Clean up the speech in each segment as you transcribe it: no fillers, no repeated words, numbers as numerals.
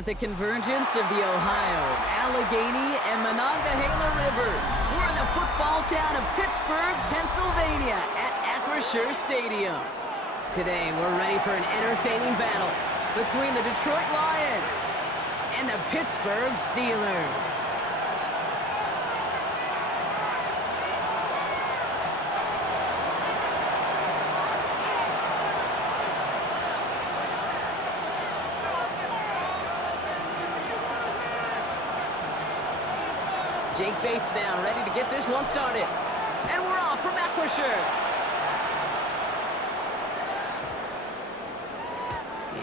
At the convergence of the Ohio, Allegheny, and Monongahela Rivers, we're in the football town of Pittsburgh, Pennsylvania at Acrisure Stadium. Today, we're ready for an entertaining battle between the Detroit Lions and the Pittsburgh Steelers. Jake Bates now ready to get this one started. And we're off from Acrisure.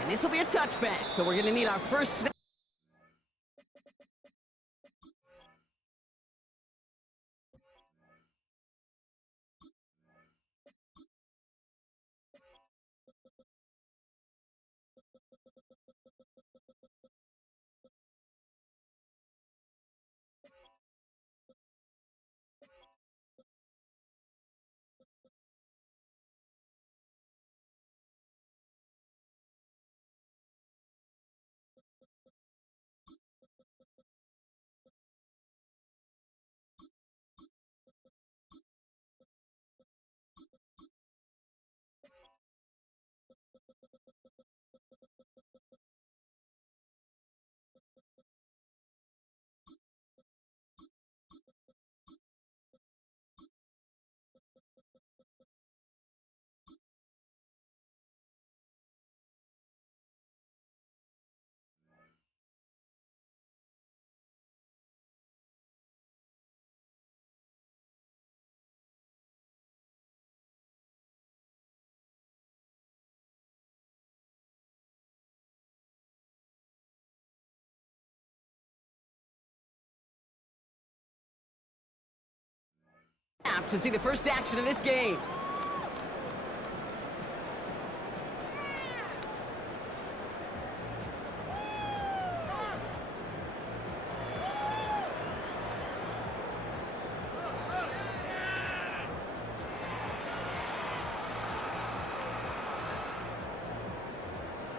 And this will be a touchback, so we're going to need our first snap. To see the first action of this game.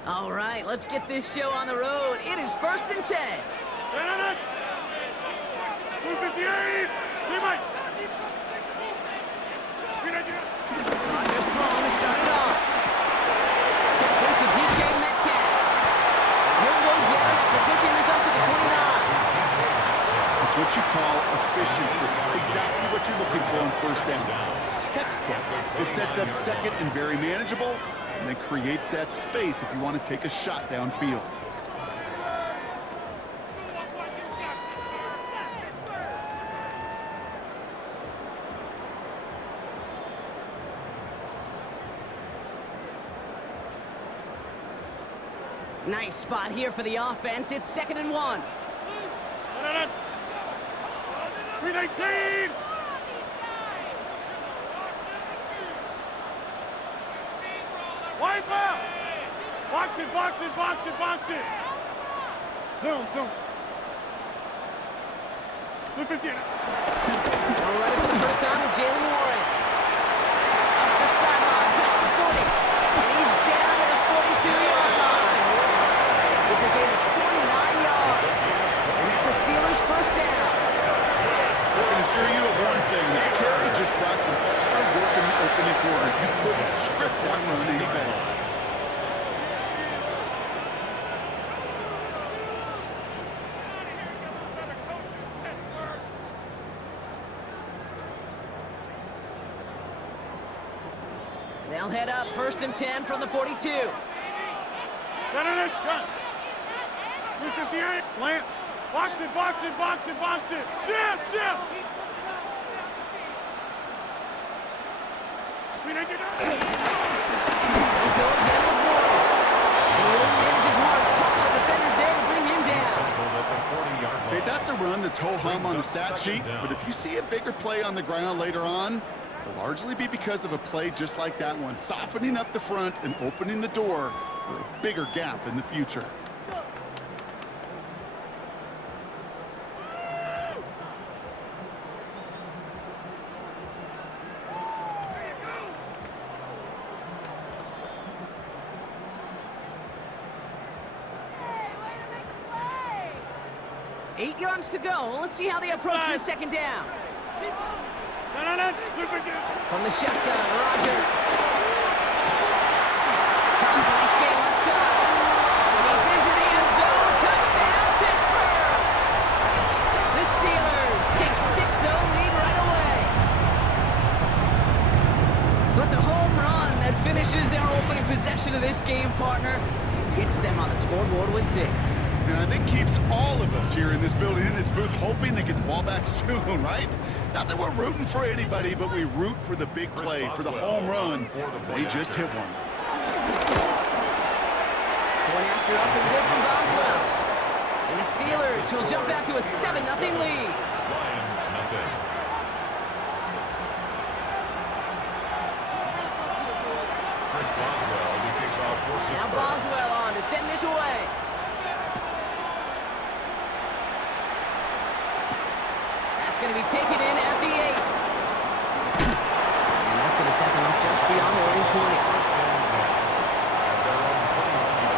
All right, let's get this show on the road. It is 1st and 10. 258! Rodgers throwing to start it off. Completes to DK Metcalf. He'll go down after pitching this up to the 29. It's what you call efficiency. Exactly what you're looking for on first down. Textbook. It sets up second and very manageable, and then creates that space if you want to take a shot downfield. Nice spot here for the offense. It's 2nd and 1. 319! Wide left! Box it, box it, box it, box it! Zoom. 250. All ready for the first time with Jalen Warren. Up the sideline, past the 40. And he's down to the 42-yard line. It's a gain of 29 yards. And that's a Steelers first down. I can assure you of one thing. That carry just brought some extra work in the opening quarters. You couldn't script that run any better. They'll head up 1st and 10 from the 42. 258. Plant. Box it. Jim! 399. They'll go again with Warren. And he only manages one. Couple of defenders there to bring him down. Okay, that's a run that's ho-hum on the stat sheet, but if you see a bigger play on the ground later on, it'll largely be because of a play just like that one, softening up the front and opening the door for a bigger gap in the future. 8 yards to go. Let's see how they approach this second down. From the shotgun, Rodgers. Nice game left side. And he's into the end zone. Touchdown, Pittsburgh! The Steelers take a 6-0 lead right away. So it's a home run that finishes their opening possession of this game, partner. Gets them on the scoreboard with 6. And I think keeps all of us here in this building, in this booth, hoping they get the ball back soon, right? Not that we're rooting for anybody, but we root for the big play, for the home run. They just hit one. Going after up and good from Boswell. And the Steelers will jump out to a 7-0 lead. Lions, nothing. Chris Boswell will kick off for Now Pittsburgh. Boswell on to send this away. That's going to be taken in at the 8. And that's going to set them up just beyond their own 20. First and 10 at their own 21-yard line.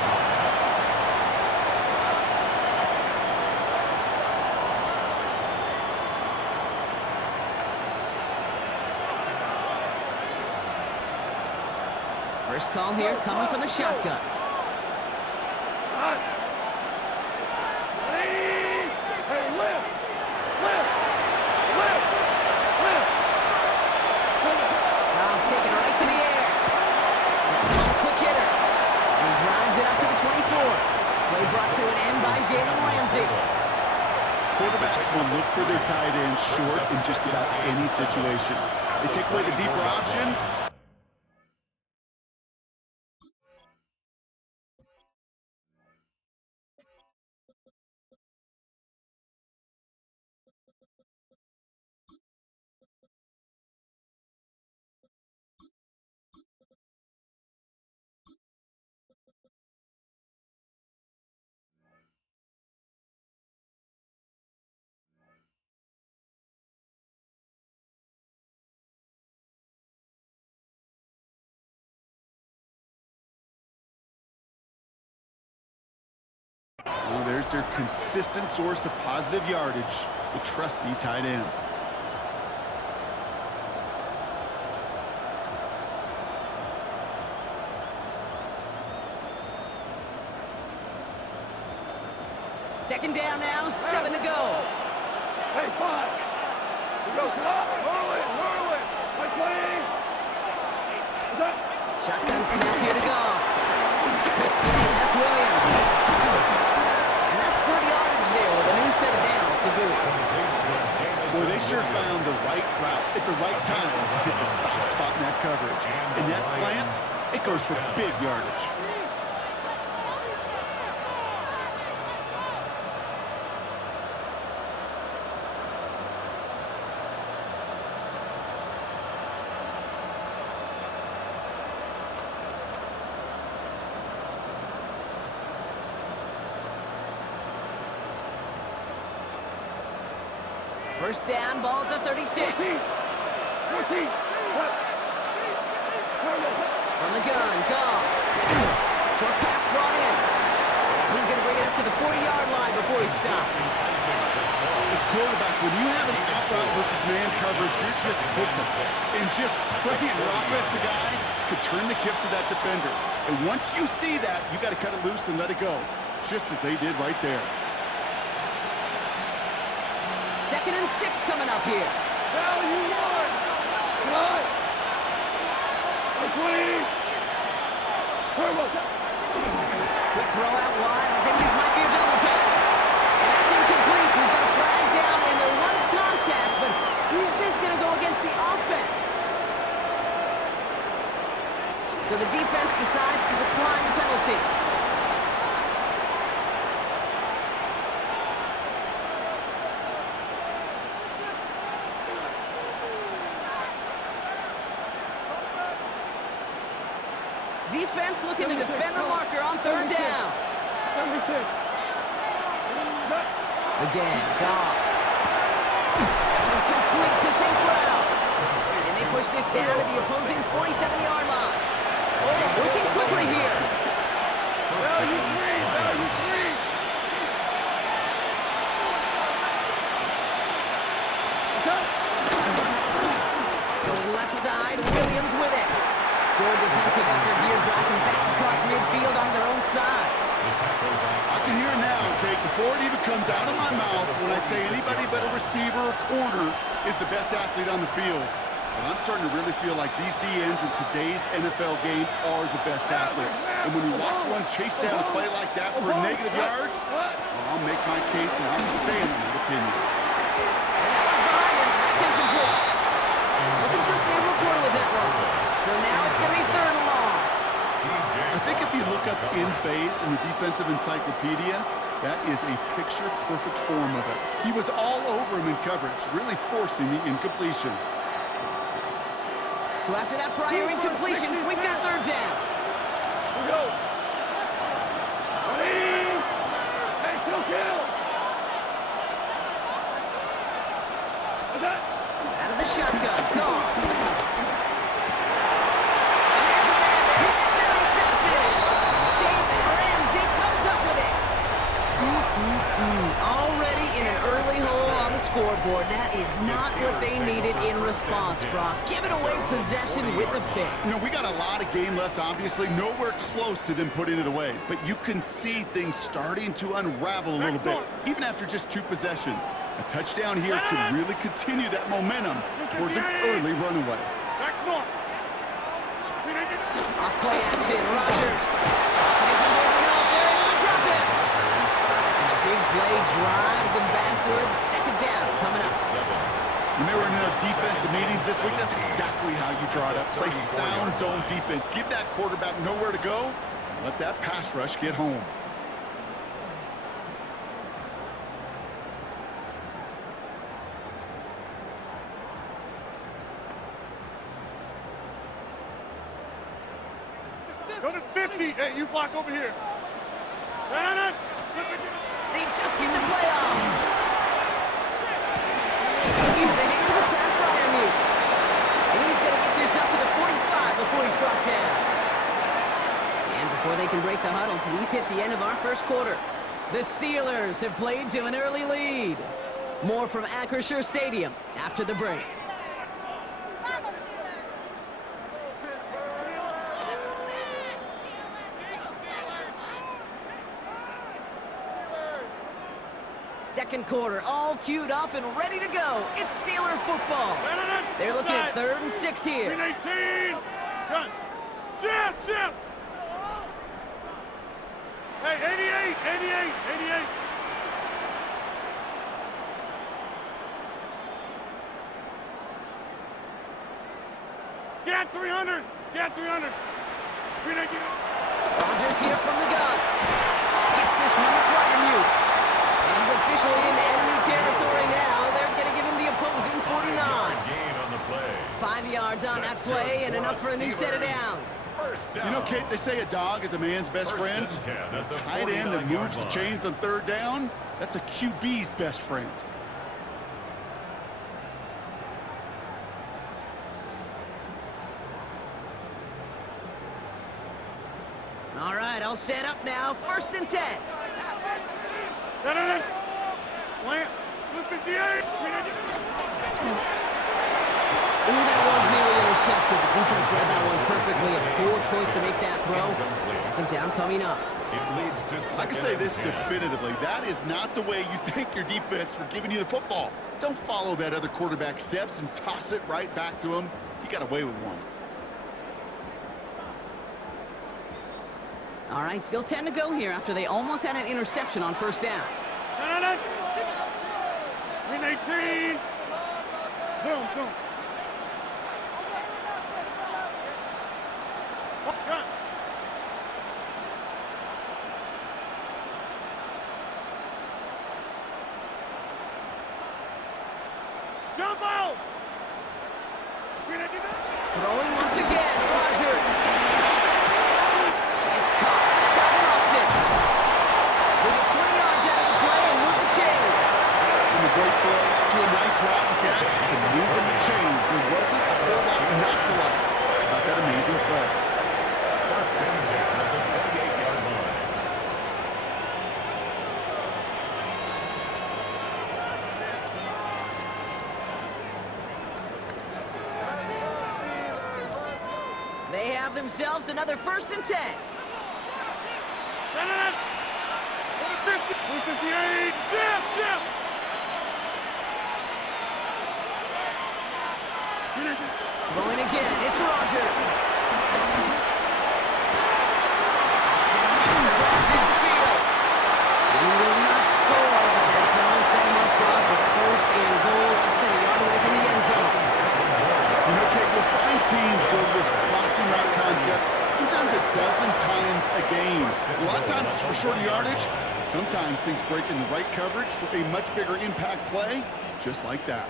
First call here coming from the shotgun. Goff taken right to the air. That's a quick hitter. And he drives it up to the 24. Play brought to an end by Jalen Ramsey. Quarterbacks will look for their tight end short in just about any situation. They take away the deeper options. Well, there's their consistent source of positive yardage, the trusty tight end. Second down now, 7 to go. Hey, 5. We go, hurl it. Shotgun snap here to go. Quick swing, that's Williams. And that's good yardage there with a new set of downs to boot. Boy, they sure found the right route at the right time to hit the soft spot in that coverage. And that slant, it goes for big yardage. First down, ball at the 36. From the gun, Goff. Short pass brought in. And he's going to bring it up to the 40-yard line before he stops. As quarterback, when you have an out route versus man coverage, you're just hopeless. And just praying your offensive guy could turn the hips of that defender. And once you see that, you got to cut it loose and let it go, just as they did right there. Second and 6 coming up here. Now you won. Good. 20. Quick throw out wide. I think this might be a double pass. And that's incomplete. We've got a flag down, and there was contact, but is this going to go against the offense? So the defense decides to decline the penalty. Defense looking to defend the marker on third down. 76. Again, Goff. Complete to St. Brown. And they push this down to the opposing 47-yard line. Working quickly here. Value 3. side. Williams with it. Good defensive effort here. Drives them back across midfield on their own side. I can hear it now, okay? Before it even comes out of my mouth when I say anybody but a receiver or corner is the best athlete on the field. But I'm starting to really feel like these DNs in today's NFL game are the best athletes. And when you watch one chase down a play like that for negative yards, well, I'll make my case and I'll stand on that opinion. And that one's behind him. That's incomplete. Looking for Sam LaPorta with that one. So now it's going to be 3rd and long. I think if you look up in phase in the defensive encyclopedia, that is a picture-perfect form of it. He was all over him in coverage, really forcing the incompletion. So after that prior incompletion, we've got 3rd down. Here we go. Ready? Hey, kill. Out of the shotgun. Gone. And there's a man there. It's intercepted. Jason Ramsey comes up with it. Already in an early hole on the scoreboard. That is not what they needed in response, Brock. Giving away possession with the pick. You know, we got a lot of game left, obviously. Nowhere close to them putting it away. But you can see things starting to unravel a little bit, even after just 2 possessions. A touchdown here could really continue that momentum towards an early runaway. Off play action, Rodgers. Isn't moving up, they're able to drop it. And a big play drives them backwards. 2nd down coming up. When they were in our defensive meetings this week, that's exactly how you draw it up. Play sound zone defense. Give that quarterback nowhere to go, and let that pass rush get home. Go to 50. Hey, you block over here. They just get the play off. Into the hands of Pat Fryermuth. And he's going to get this up to the 45 before he's brought down. And before they can break the huddle, we've hit the end of our 1st quarter. The Steelers have played to an early lead. More from Acrisure Stadium after the break. Second quarter, all queued up and ready to go. It's Steeler football. They're looking at 3rd and 6 here. 18. Chip. Hey, 88. Get 300. Rodgers here from the gun. Gets this one to Fryermuth. And he's officially in enemy territory now. They're going to give him the opposing 49. Gain on the play. 5 yards on that play and enough for a new set of downs. You know, Kate, they say a dog is a man's best friend. A tight end that moves the chains on 3rd down, that's a QB's best friend. All right, all set up now. 1st and 10. Plant. 58. Ooh, that one's nearly intercepted. The defense read that one perfectly. A poor choice to make that throw. 2nd down coming up. It leads to I can say this definitively. That is not the way you thank your defense for giving you the football. Don't follow that other quarterback's steps and toss it right back to him. He got away with one. All right, still 10 to go here after they almost had an interception on 1st down. 18. Zoom. Jump out! Throwing once again, Rodgers. It's caught in Austin. They get 20 yards out of the play and move the chains. From a great throw to a nice route catch to moving the chains. There wasn't a whole lot not to like about that amazing play. 1st and 10 at the 28-yard line. have themselves another 1st and 10. 158, jump, jump. Going again, it's Rodgers. Makes the ball downfield. He will not score, but that does set him up for a 1st and goal, less than a yard away from the end zone. You know, Kate, you'll find teams go to this crossing route concept sometimes a dozen times a game. A lot of times it's for shorter yardage, but sometimes things break in the right coverage for a much bigger impact play, just like that.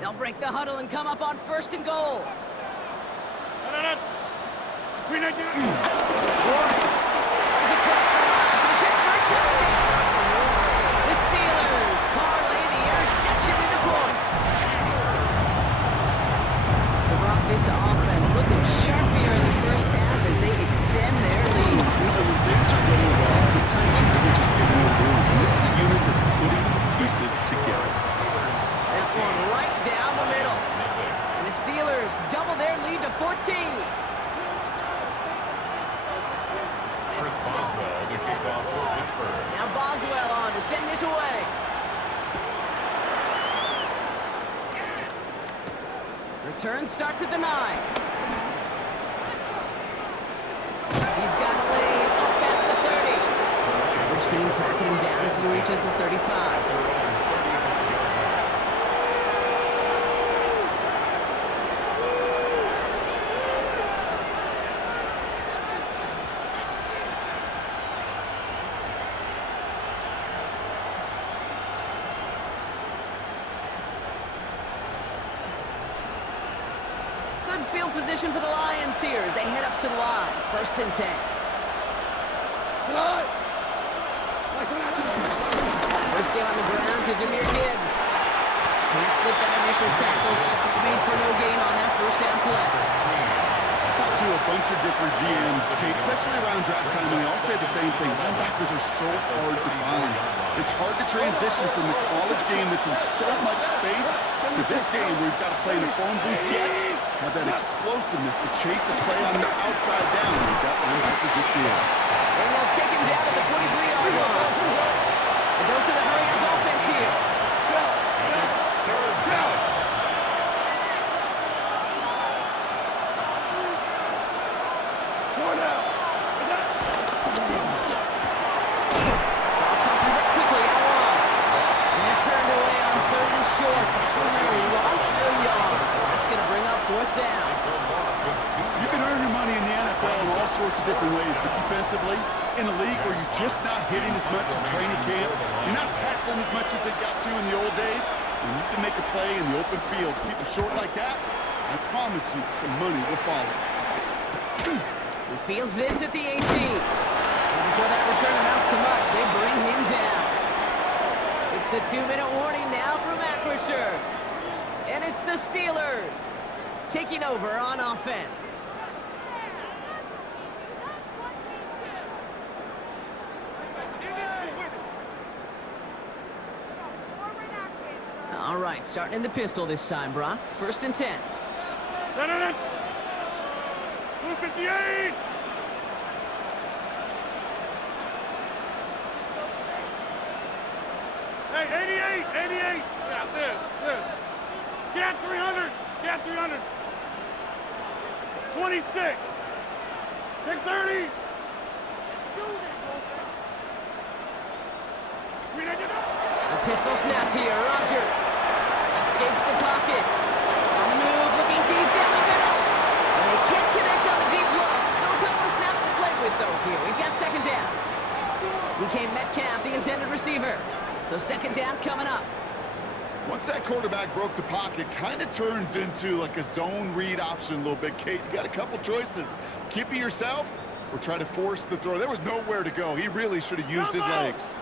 They'll break the huddle and come up on 1st and goal. Screen it. Warren is across the line for the Pittsburgh touchdown. The Steelers parlay the interception into points. So Brock, this offense looking sharpier in the 1st half as they extend their lead. You know, when things are going well, sometimes you really just get in the groove. And this is a unit that's putting the pieces together. That one right down the middle. And the Steelers double their lead to 14. Chris Boswell to kick off for Pittsburgh. Now Boswell on to send this away. Return starts at the 9. He's got a lane up past the 30. Average team tracking him down as he reaches the 35. Good field position for the Lions here as they head up to the line. 1st and 10. First game on the ground to Jahmyr Gibbs. Can't slip that initial tackle. Stops made for no gain on that 1st down play. I talked to a bunch of different GMs, Kate, especially around draft time, and they all say the same thing. Linebackers are so hard to find. It's hard to transition from the college game that's in so much space to this game where you've got to play in a phone booth yet have that explosiveness to chase a play on the outside down like that linebacker just did. And they'll take him down at the 43-yard line. It goes to the hurry-up offense here. Third down. Tosses it quickly out wide. And they're turned away on 3rd and short. It's actually lost a yard. That's going to bring up 4th down. You can earn your money in the NFL in all sorts of different ways, but defensively, in a league where you're just not hitting as much in training camp, you're not tackling as much as they got to in the old days, and you can make a play in the open field, keep it short like that, I promise you some money will follow. He fields this at the 18. And before that return amounts to much, they bring him down. It's the 2-minute warning now from Acrisure. And it's the Steelers taking over on offense. All right, starting in the pistol this time, Brock. 1st and 10. 258. Hey, 88. Yeah, this. Get 300. 26. 630. A pistol snap here. Rodgers escapes the pocket. On the move, looking deep down the middle. And they can't connect on the deep look. Still a couple of snaps to play with, though, here. We've got 2nd down. DK Metcalf, the intended receiver. So 2nd down coming up. Once that quarterback broke the pocket, kind of turns into like a zone read option a little bit, Kate. You got a couple choices. Keep it yourself or try to force the throw. There was nowhere to go. He really should have used his legs.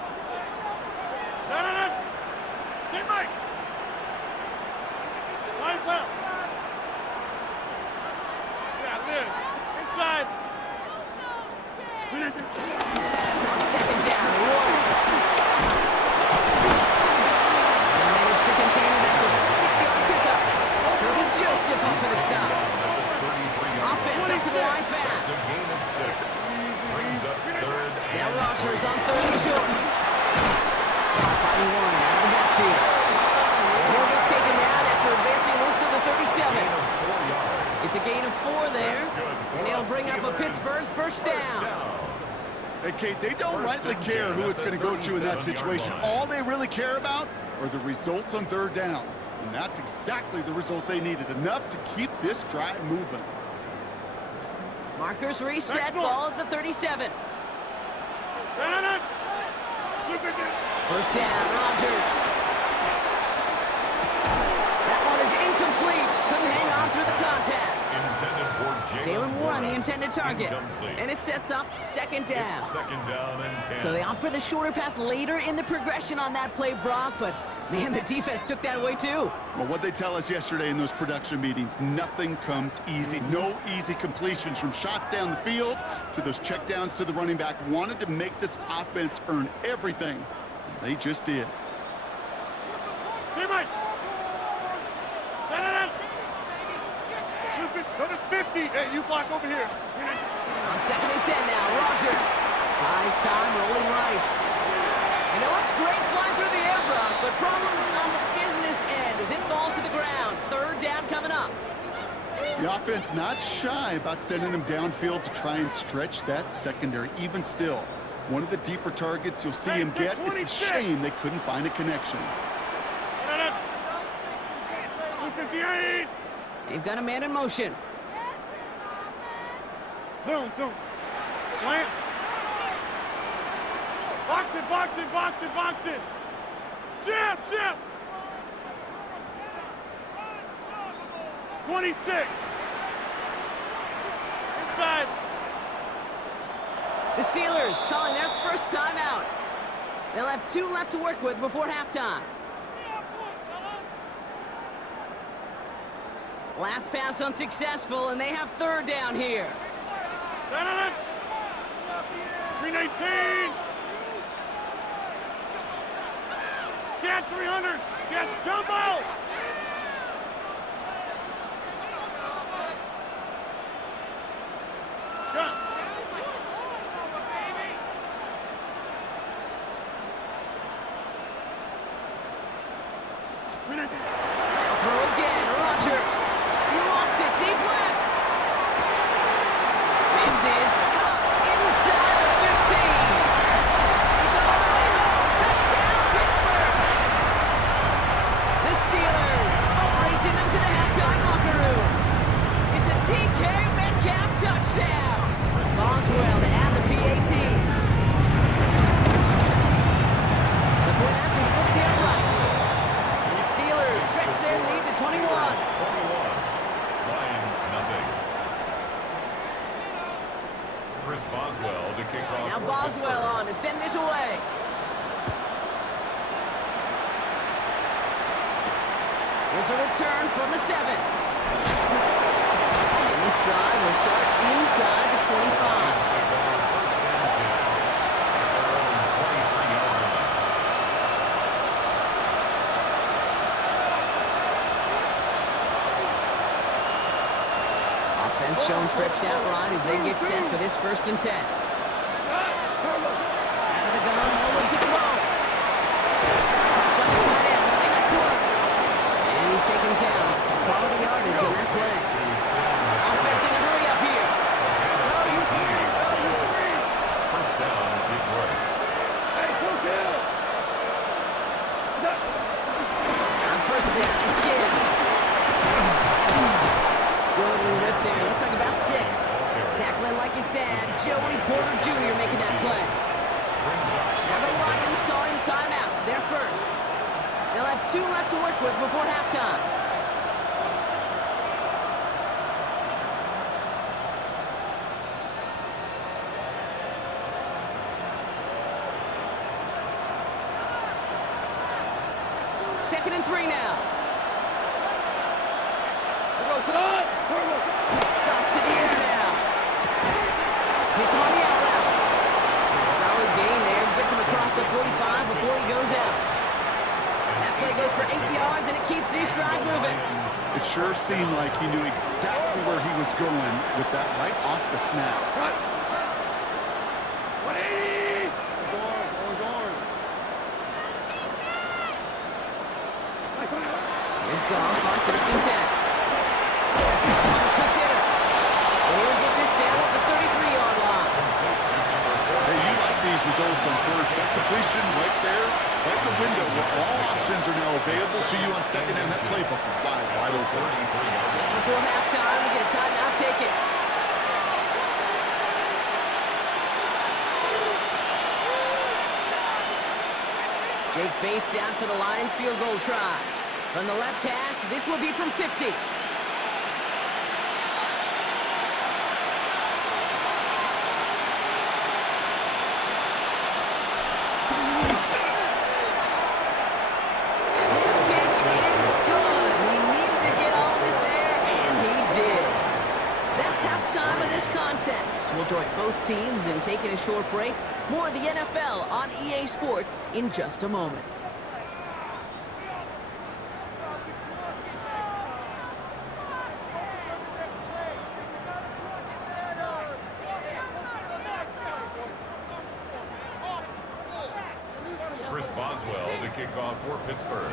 Get Mike. Lines up. Yeah, this. Inside. On 2nd down, Warren. line fast. It's a gain of 6. Brings up third Now and Rogers 3. on third and short. Caught by one out of the backfield. He'll get taken down after advancing this to the 37. Gain of 4 yards. It's a gain of 4 there, That's good for and it'll us bring up a Steelers. Pittsburgh first down. Hey, Kate, they don't First rightly and care 10 who at it's the going to go to in that 37-yard situation. line. All they really care about are the results on third down. And that's exactly the result they needed, enough to keep this drive moving. Markers reset, ball at the 37. First down, Rogers. That one is incomplete. Couldn't hang on through the contact. Intended for Jalen Warren, the intended target. Incomplete. And it sets up second down. It's second down and 10. So they opt for the shorter pass later in the progression on that play, Brock, but man, the defense took that away too. Well, what they tell us yesterday in those production meetings, nothing comes easy. No easy completions from shots down the field to those checkdowns to the running back. Wanted to make this offense earn everything. And they just did. Teammate! Go to 50. Hey, you block over here. On second and 10 now, Rogers. Buys time, rolling right. And it looks great flying through the air, Brock, but problems on the business end as it falls to the ground. Third down coming up. The offense not shy about sending them downfield to try and stretch that secondary. Even still, one of the deeper targets you'll see him get. It's a shame they couldn't find a connection. 258. They've got a man in motion. Zoom. Plant. Box it. Jab. 26. Inside. The Steelers calling their first timeout. They'll have 2 left to work with before halftime. Last pass unsuccessful, and they have third down here. 319. Get 300. Get jumbo. Gun. Throw again, Rogers. He lofts it deep left. This is caught inside the 15. He's all the way home. Touchdown, Pittsburgh. The Steelers boat racing them to the halftime locker room. It's a DK Metcalf touchdown. Boswell to add the PAT. The point after splits the upright. And the Steelers stretch their lead to 21. 21. Lions, nothing. Chris Boswell to kick off. Now for Boswell Pittsburgh. on to send this away. Here's a return from the 7. And this drive will start inside the 25. First and 10. At their own 23-yard line. Offense showing trips out right as they get set for this first and 10. Out of the gun, no one to throw. Caught by the tight end, running that corner. And he's taken down. Some quality yardage on that play. Offense in the hurry up here. First down, Detroit. On first down, it's Gibbs. Good little rip there. Looks like about 6. Tackling like his dad, Joey Porter Jr. making that play. Brings up Now the Lions calling a timeout. They're first. They'll have 2 left to work with before halftime. Second and 3 now. Off to the air now. Hits him on the out route. A solid gain there. Gets him across the 45 before he goes out. That play goes for 8 yards, and it keeps this drive moving. It sure seemed like he knew exactly where he was going with that right off the snap. Cut. 180. Here's Goff on 1st and 10. He's on the quick hitter. And he'll get this down at the 33-yard line. Hey, you like these results on first. That completion right there, right in the window where all options are now available to you on second and that playbook is wide open. Just before halftime, we get a timeout taken. Jake Bates out for the Lions field goal try. From the left hash, this will be from 50. Halftime of this contest. We'll join both teams in taking a short break. More of the NFL on EA Sports in just a moment. Chris Boswell to kick off for Pittsburgh.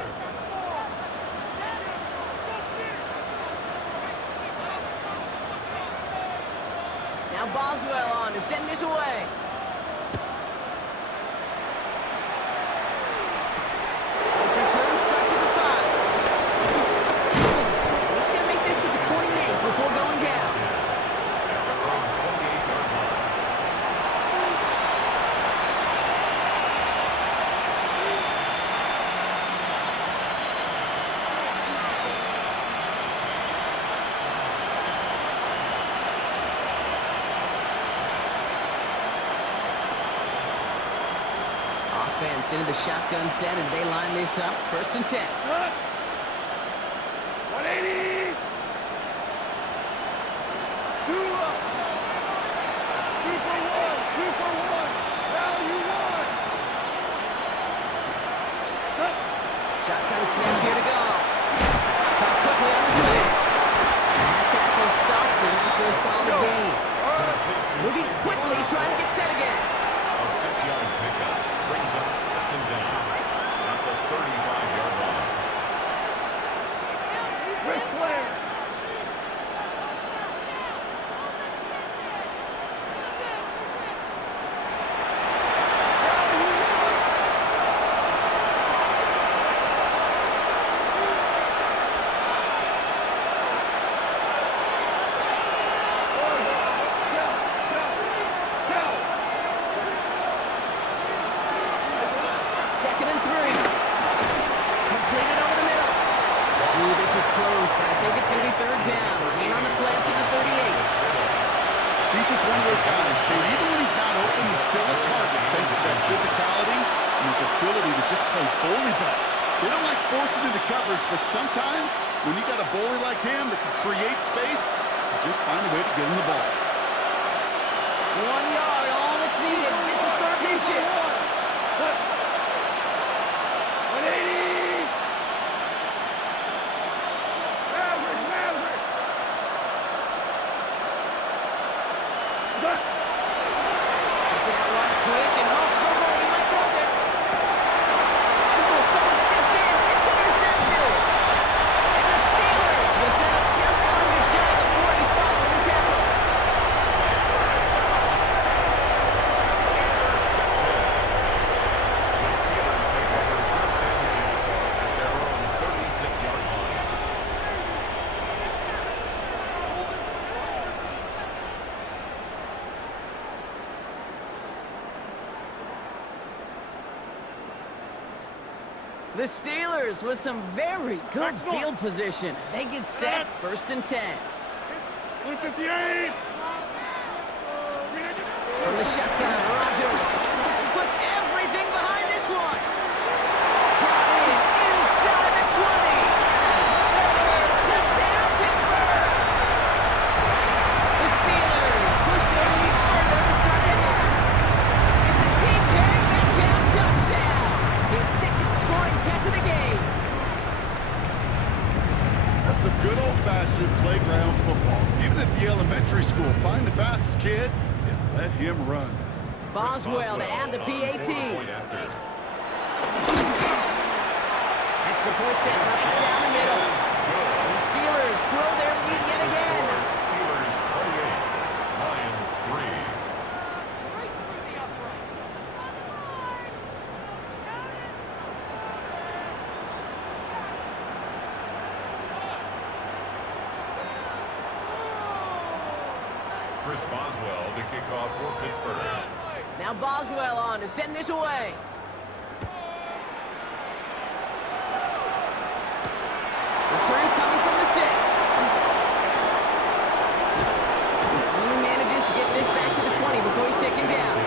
Now Boswell on to send this away. This return starts at the 5. And he's going to make this to the 28 before going down. Offense into the shotgun set as they line this up. 1st and 10. 180. 2 up. 2 for 1. 2 for 1. Value 1. Shotgun snap here to go. Caught quickly on the slant. And that tackle stops and after a solid gain. Moving quickly, trying to get set again. A 6-yard pickup brings up 2nd down at the 35-yard line. Quick play. He's just one of those guys, Kate. Even when he's not open, he's still a target thanks to that physicality and his ability to just play bully ball. They don't like forcing into coverage, but sometimes when you got a bully like him that can create space, you just find a way to get him the ball. 1 yard, all that's needed. This is 3rd and inches. 180. Gets it out wide quick, and he might throw this. Oh, someone stepped in. It's intercepted. And the Steelers will set up just a little bit shy of the 45 on the tackle. The Steelers take over 1st and 10 at their own 36-yard line. The Steelers with some very good field position as they get set. 1st and 10. 158. From the shotgun, Rodgers. He puts everything behind this one. Brought in inside the 20. There it is. Touchdown, Pittsburgh. The Steelers push their lead further to start the half. It's a DK Metcalf touchdown. His 2nd scoring catch of the game. That's some good old football. Even at the elementary school, find the fastest kid and let him run. Boswell to add the PAT. Extra point set right down the middle. And the Steelers grow their lead yet again. Steelers 28, Lions 3. Chris Boswell to kick off for Pittsburgh. Now Boswell on to send this away. Return coming from the 6. Only manages to get this back to the 20 before he's taken down.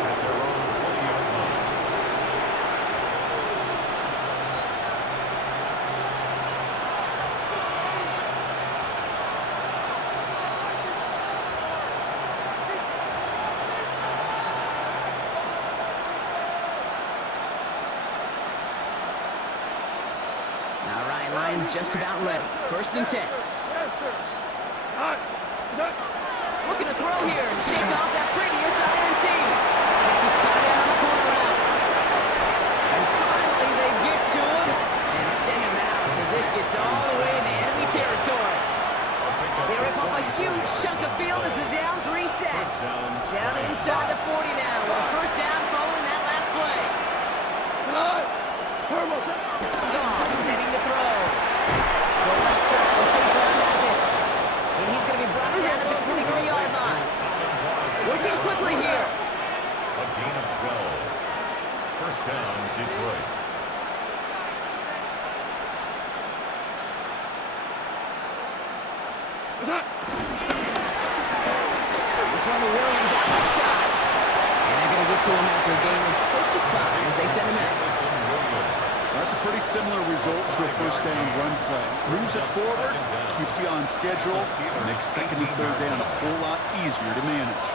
At their own 20-yard line. Now Ryan Lyons just about ready. 1st and 10. Looking to throw here and shake off that previous INT. Gets his tight end on the corner route. And finally they get to him and send him out as this gets all the way into enemy territory. They rip off a huge chunk of field as the downs reset. Down inside the 40 now with a 1st down following that last play. Goff setting the throw. Go left side and St. Brown has it. And he's going to be brought down at the 23-yard line. Working quickly here. A gain of 12. 1st down, Detroit. This one to Williams out left side. And they're going to get to him after a gain of close to 5 as they send him out. That's a pretty similar result to a 1st down run play. Moves it forward, keeps you on schedule, and makes 2nd and 3rd down a whole lot easier to manage.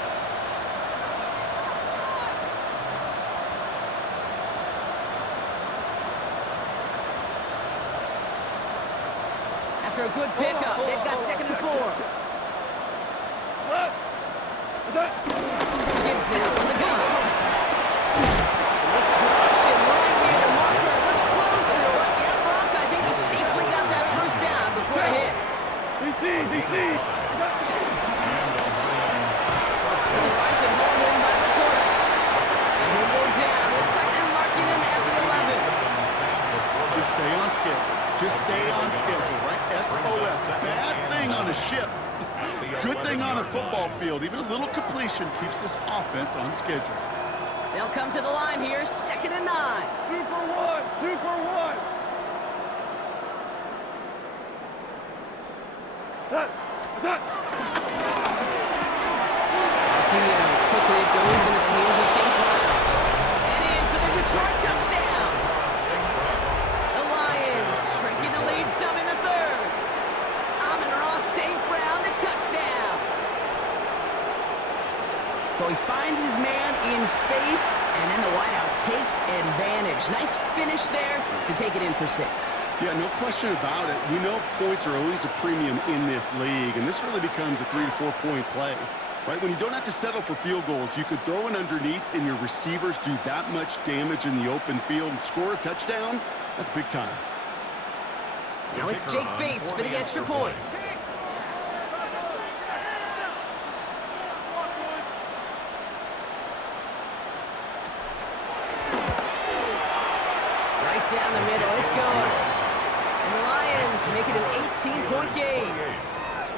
After a good pickup, they've got 2nd and 4. Gibbs now from the gun. They crush him right near the marker. It looks close, but yeah, Brock, I think he safely got that 1st down before the hit. To the right and hold him by the corner. And he'll go down. Looks like they're marking him at the 11. Just stay on schedule. Just stay on schedule, right? SOS. Bad thing on a ship. Good thing on a football field. Even a little completion keeps this offense on schedule. They'll come to the line here, 2nd and 9. Super one. Quickly it goes into the hands of St. Brown. And in for the Detroit touchdown. The Lions shrinking the lead some in the 3rd. Amon-Ra St. Brown, the touchdown. So he finds his man in space, and then the wideout takes advantage. Nice finish there to take it in for 6. Yeah, no question about it. We know points are always a premium in this league, and this really becomes a 3 to 4 point play. Right, when you don't have to settle for field goals, you could throw it underneath and your receivers do that much damage in the open field and score a touchdown. That's big time. Now it's Jake Bates for the extra point. Right down the middle, it's good. And the Lions make it an 18-point game.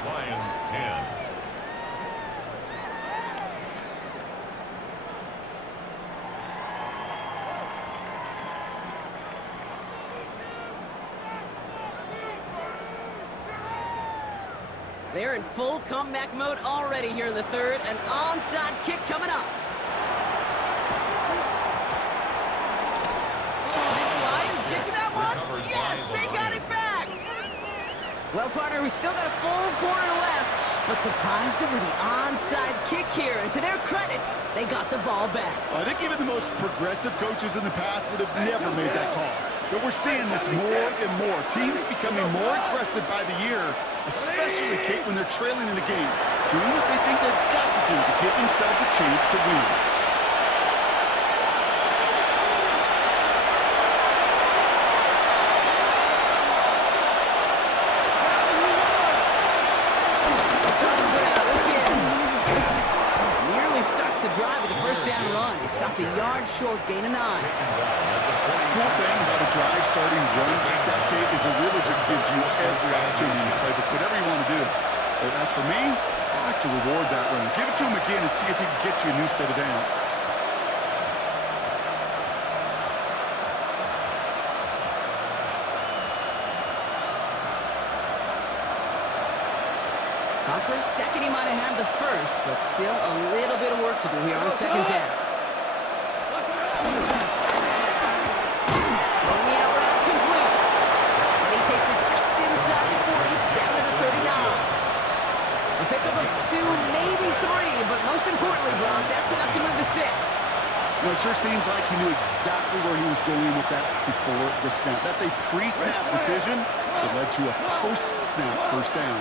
Lions 10. They're in full comeback mode already here in the 3rd. An onside kick coming up. Oh, did the Lions get to that one? Yes, they got it back. Well, partner, we still got a full quarter left, but surprised over the onside kick here. And to their credit, they got the ball back. I think even the most progressive coaches in the past would have never made that call. But we're seeing this more and more. Teams becoming more aggressive by the year, especially, Kate, when they're trailing in the game, doing what they think they've got to do to give themselves a chance to win. Starts the drive with a first down run. Stopped a yard short, gain of 9. Cool thing about a drive starting run like that, Kate, is it really just gives you every opportunity to play whatever you want to do. But as for me, I like to reward that run. Give it to him again and see if he can get you a new set of downs. For a second, he might have had the first, but still a little bit of work to do here on second down. Throwing the out route complete. And he takes it just inside the 40, down to the 39. A pickup of 2, maybe 3, but most importantly, Brock, that's enough to move the sticks. Well, it sure seems like he knew exactly where he was going with that before the snap. That's a pre-snap decision that led to a post-snap first down.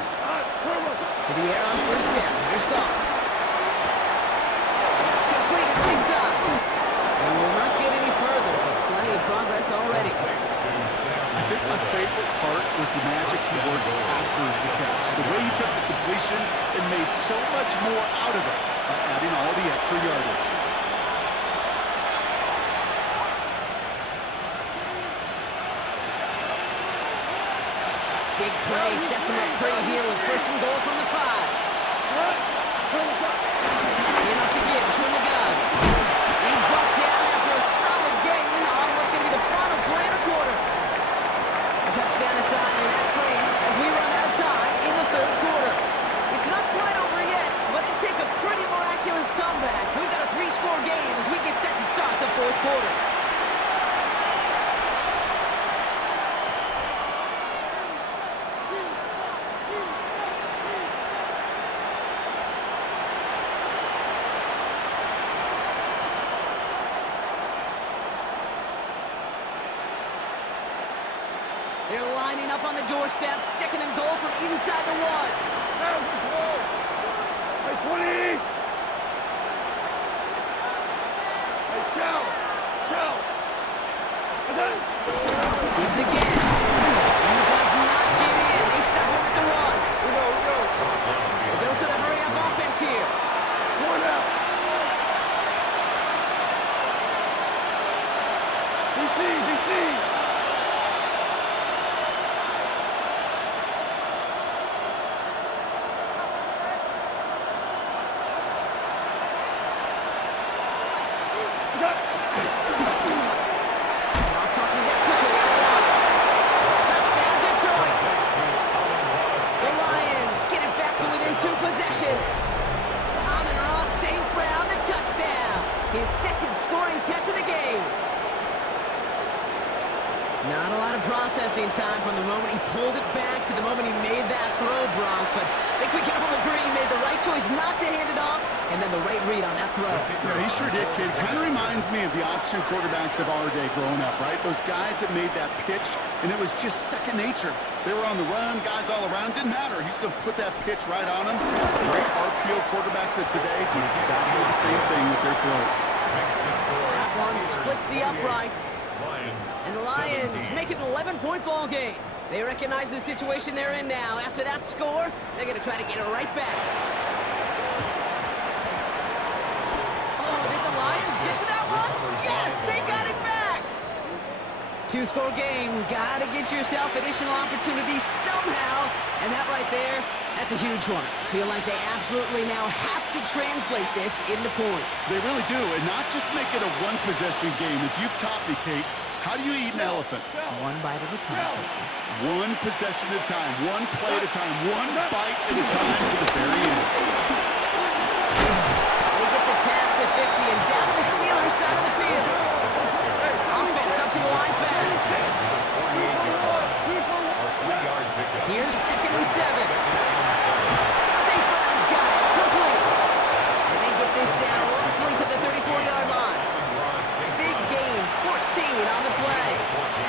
To the air on first down. Here's Goff. That's completed right side. And will not get any further, but plenty of progress already. I think my favorite part was the magic he worked after the catch. The way he took the completion and made so much more out of it by adding all the extra yardage. Big play sets him up pretty here with first and goal from the 5. Enough to Gibbs from the gun. He's brought down after a solid gain on what's going to be the final play in a quarter. A touchdown aside in that frame as we run out of time in the third quarter. It's not quite over yet, but it take a pretty miraculous comeback. We've got a 3-score game as we get set to start the fourth quarter. They're lining up on the doorstep, second and goal from inside the 1. Hey, 20! Hey, Joe! Once again, he does not get in. They stop him at the run. We go. A dose of the hurry-up offense here. One out. DC! His second scoring catch of the game. Not a lot of processing time from the moment he pulled it back to the moment he made that throw, Brock. But I think we can all agree he made the right choice not to hand it off, and then the right read on that throw. Yeah, he sure did, kid. Kind of reminds me of the option quarterbacks of our day growing up, right? Those guys that made that pitch, and it was just second nature. They were on the run, guys all around. Didn't matter. He's going to put that pitch right on them. Great RPO quarterbacks of today do exactly the same thing with their throws. That one splits the uprights. And the Lions make it an 11-point ball game. They recognize the situation they're in now. After that score, they're going to try to get it right back. Oh, did the Lions get to that one? Yes, they got it back. 2-score game. Got to get yourself additional opportunities somehow. And that right there, that's a huge one. Feel like they absolutely now have to translate this into points. They really do, and not just make it a one-possession game. As you've taught me, Kate, how do you eat an elephant? One bite at a time. One possession at a time, one play at a time, one bite at a time to the very end. And he gets it past the 50 and down to the Steelers' side of the field. Offense up to the line fast. Here's second and 7. St. Brown's got it, complete. And they get this down roughly to the 34-yard line. Big gain, 14 on the play.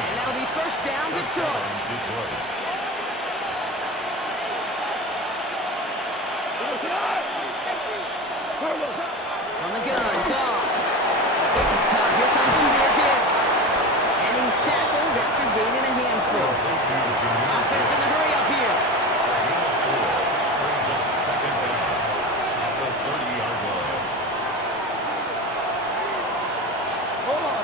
And that'll be first down, Detroit. On the gun, Goff. It's caught. Here comes Jahmyr Gibbs. And he's tackled after gaining a handful. Offense in the hurry up here. Brings up second down at the 30-yard line. Hold on.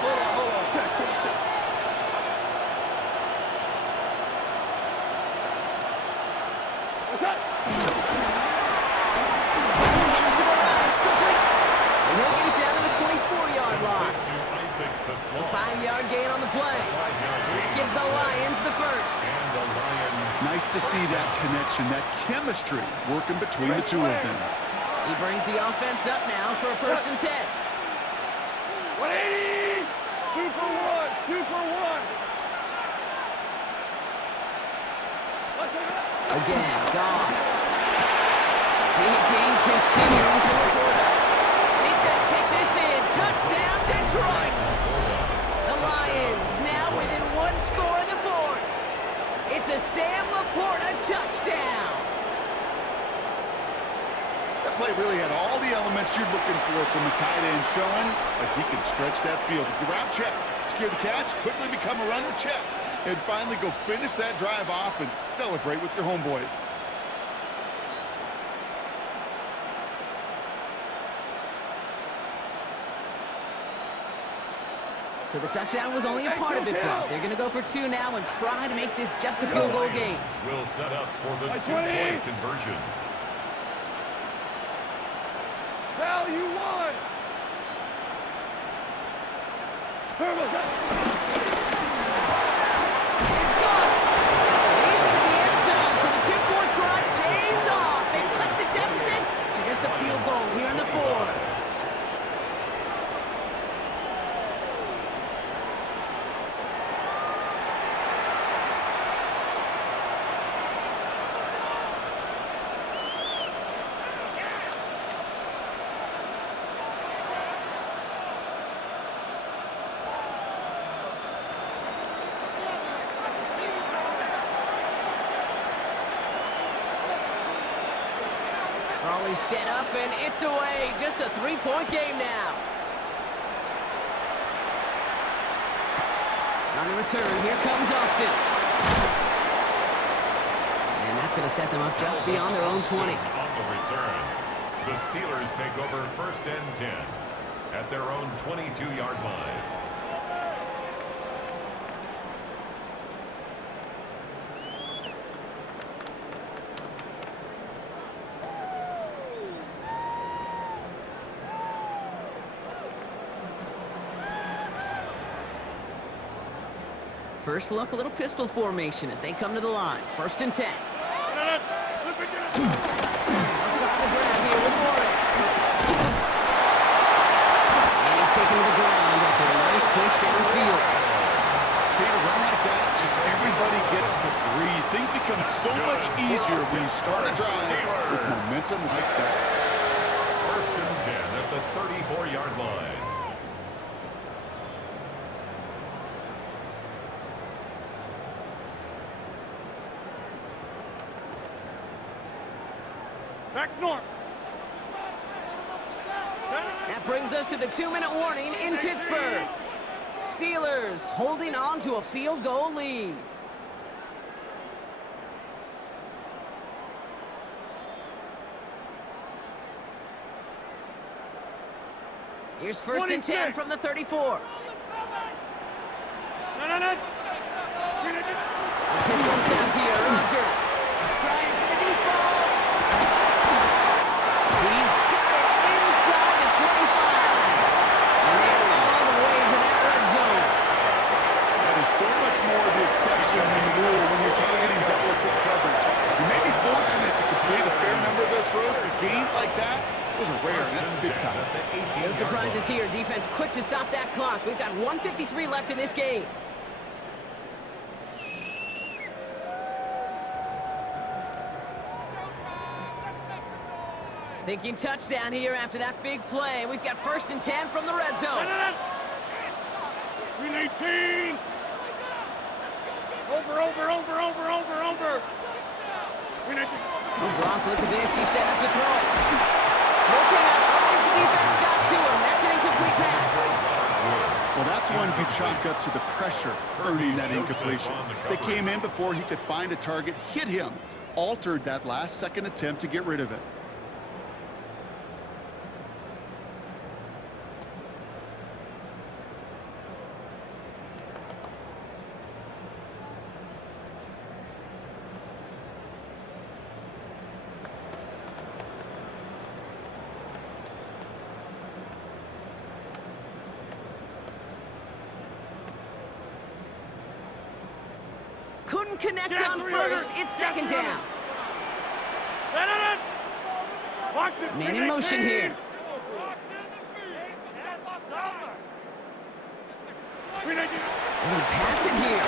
What's that? To the right, complete. And he'll get it down to the 24-yard line. To Isaac to A Sloan. 5-yard gain on the play. And that gives the Lions the first. And the Lions. Nice to see that connection, that chemistry working between the two of them. He brings the offense up now for a 1st and 10. 180! 2 for 1! 2 for 1! Again, Goff. Big game continuing for the quarterback. And he's going to take this in. Touchdown, Detroit! The Lions now within 1 score in the 4th. It's a Sam Laporta touchdown. That play really had all the elements you're looking for from a tight end, showing that he can stretch that field. With the route check, secure the catch, quickly become a runner check, and finally go finish that drive off and celebrate with your homeboys. So the touchdown was only a part of it, Brock. They're going to go for 2 now and try to make this just a field goal game. Will set up for the 2-point conversion. Value 1! It's gone. He's into the end zone, so the 2-point try pays off. They cut the deficit to just a field goal here in the 4th. Raleigh set up, and it's away. Just a 3-point game now. On the return, here comes Austin. And that's going to set them up just beyond their own 20. On the return, the Steelers take over 1st and 10 at their own 22-yard line. First look, a little pistol formation as they come to the line. 1st and 10. Let's start the ground here with Warren. And he's taken to the ground after a nice push downfield. Okay, to run like that, just everybody gets to breathe. Things become so much easier when you start a drive with momentum like that. 1st and 10 at the 34-yard line. Back north. That brings us to the 2-minute warning in Pittsburgh. Steelers holding on to a field goal lead. Here's 1st and 10 from the 34. No. A pistol snap here, Rodgers. Trying for the deep ball. He's got it inside the 25. And they're all the way to that red zone. That is so much more the exception than the rule when you're targeting double or triple coverage. You may be fortunate to complete a fair number of those throws, but gains like that, those are rare, and that's big time. No surprises here. Defense quick to stop that clock. We've got 1:53 left in this game. Thinking touchdown here after that big play. We've got 1st and 10 from the red zone. 318. Over. 319. Oh, Brock, look at this. He's set up to throw it. Looking at one you chalk up to the pressure earning that incompletion. They came in before he could find a target, hit him, altered that last-second attempt to get rid of it. Couldn't connect on first. It's second down. Man in motion here. They're going to pass it here.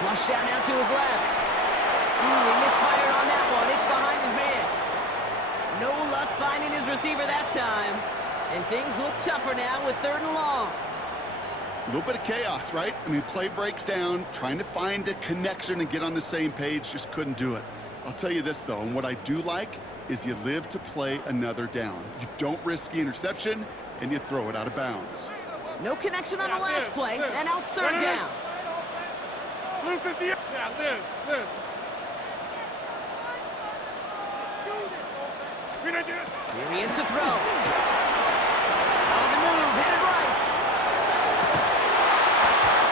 Flushed out now to his left. He misfired on that one. It's behind his man. No luck finding his receiver that time. And things look tougher now with 3rd and long. A little bit of chaos, right? I mean, play breaks down, trying to find a connection and get on the same page, just couldn't do it. I'll tell you this, though, and what I do like is you live to play another down. You don't risk the interception, and you throw it out of bounds. No connection on the last play, and now it's 3rd down. Here he is to throw. On the move, headed right.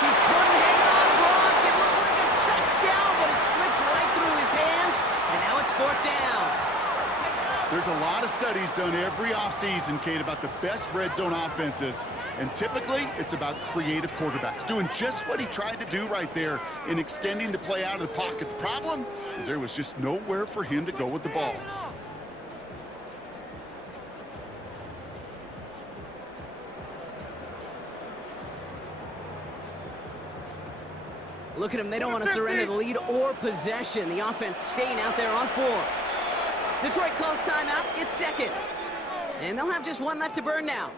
He couldn't hang on, block. It looked like a touchdown, but it slips right through his hands, and now it's 4th down. There's a lot of studies done every offseason, Kate, about the best red zone offenses. And typically, it's about creative quarterbacks doing just what he tried to do right there in extending the play out of the pocket. The problem is there was just nowhere for him to go with the ball. Look at them. They don't want to surrender the lead or possession. The offense staying out there on 4. Detroit calls timeout. It's 2nd. And they'll have just 1 left to burn now.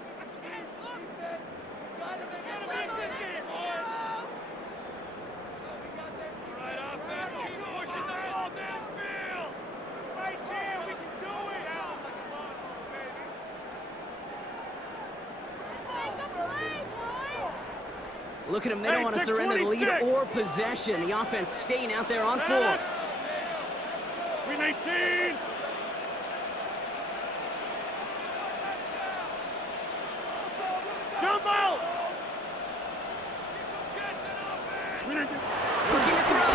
Look at them. They don't want to surrender the lead or possession. The offense staying out there on 4. 319. Jump out. Looking to throw.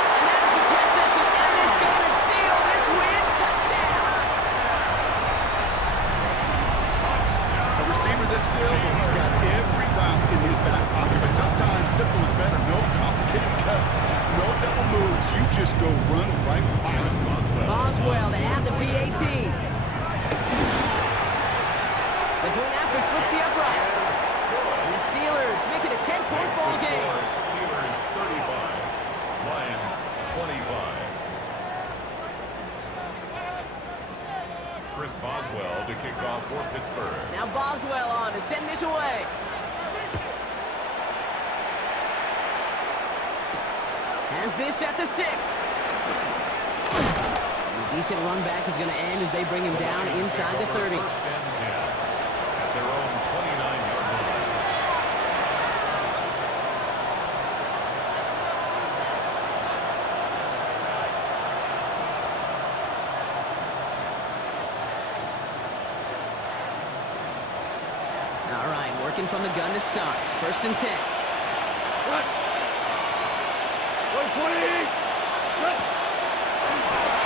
And that is the catch that should end this game and seal this win. Touchdown. A receiver this skilled, well, he's got every route in his back pocket, but sometimes simple is better. No complicated cuts, no double moves. You just go run right by him. Boswell to add the PAT. The point after splits the uprights. And the Steelers make it a 10-point ball game. Steelers 35, Lions 25. Chris Boswell to kick off for Pittsburgh. Now Boswell on to send this away. Has this at the 6. And a decent run back is going to end as they bring him down inside the 30. 1st and 10 at their own 29-yard line. All right, working from the gun to start. 1st and 10. What? 120.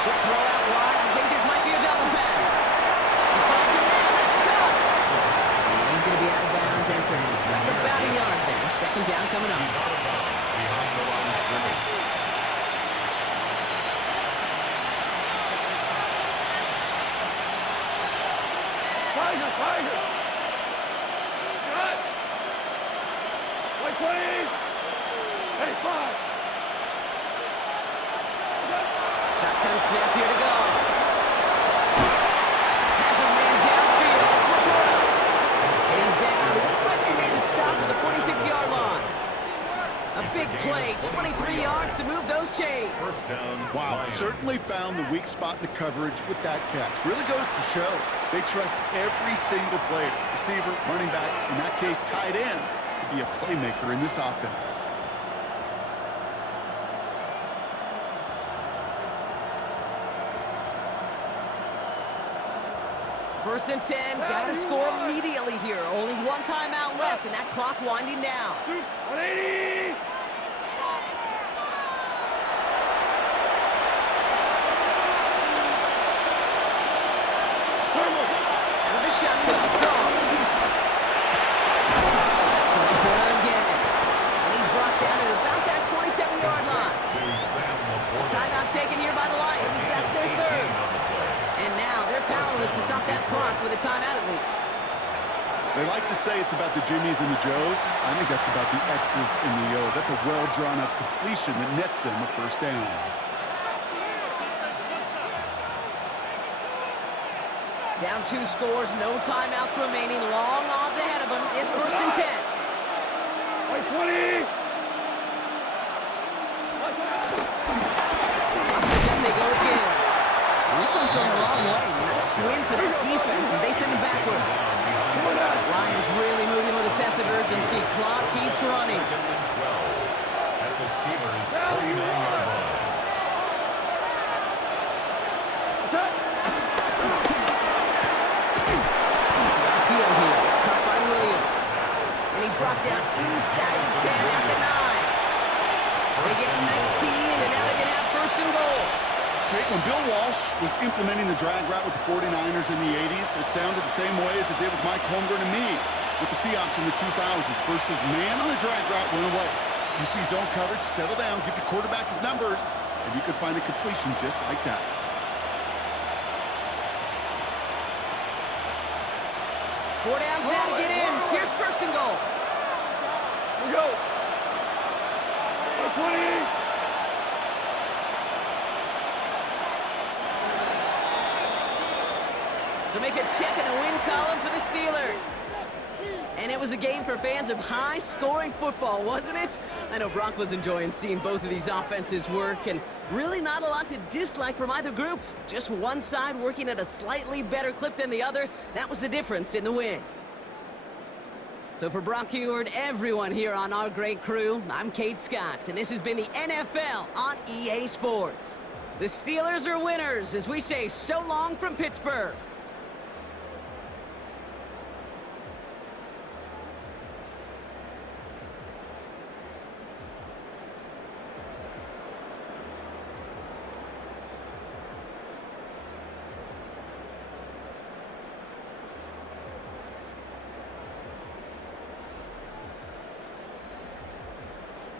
Quick throw out wide. I think this might be a double pass. He finds a man. That's caught. And he's going to be out of bounds and for looks like about a yard there. 2nd down coming up. He's out of bounds behind the line of scrimmage. Tiger. Good. 120. 85. Shotgun snap here to go. Has a man downfield. It's Laporta. And he's down. Looks like they made the stop at the 46-yard line. A big play, 23 yards to move those chains. First down. Wow, Lions. certainly found the weak spot in the coverage with that catch. Really goes to show they trust every single player, receiver, running back, in that case, tight end, to be a playmaker in this offense. First and 10, gotta score immediately here. Only one timeout left, and that clock winding down. 180. Out of the shotgun, gone. That's on the corner again. And he's brought down at about that 27-yard line. To Sam Laporta. Timeout taken here by the Lions. That's their 18 third. on the play. And now they're powerless to stop that clock with a timeout at least. They like to say it's about the Jimmies and the Joes. I think that's about the X's and the O's. That's a well-drawn-up completion that nets them a first down. Down 2 scores, no timeouts remaining. Long odds ahead of them. It's first and 10. White 20. Then they go again. And this one's going the wrong way. Nice win for that defense as they send it backwards. Lions really moving with a sense of urgency. Clock keeps running. Second and 12 at the Steelers' 49-yard line. Appeal here. It's caught by Williams. And he's brought down inside the 10 at the 9. They get 19, and now they're going to have first and goal. Okay, when Bill Walsh was implementing the drag route with the 49ers in the 80s, it sounded the same way as it did with Mike Holmgren and me with the Seahawks in the 2000s. Versus man on the drag route went away. You see zone coverage, settle down, give your quarterback his numbers, and you could find a completion just like that. Four downs now to get in. Here's first and goal. Here we go. 20. So make a check in the win column for the Steelers. And it was a game for fans of high-scoring football, wasn't it? I know Brock was enjoying seeing both of these offenses work, and really not a lot to dislike from either group. Just one side working at a slightly better clip than the other. That was the difference in the win. So for Brock Heward, everyone here on our great crew, I'm Kate Scott, and this has been the NFL on EA Sports. The Steelers are winners as we say so long from Pittsburgh.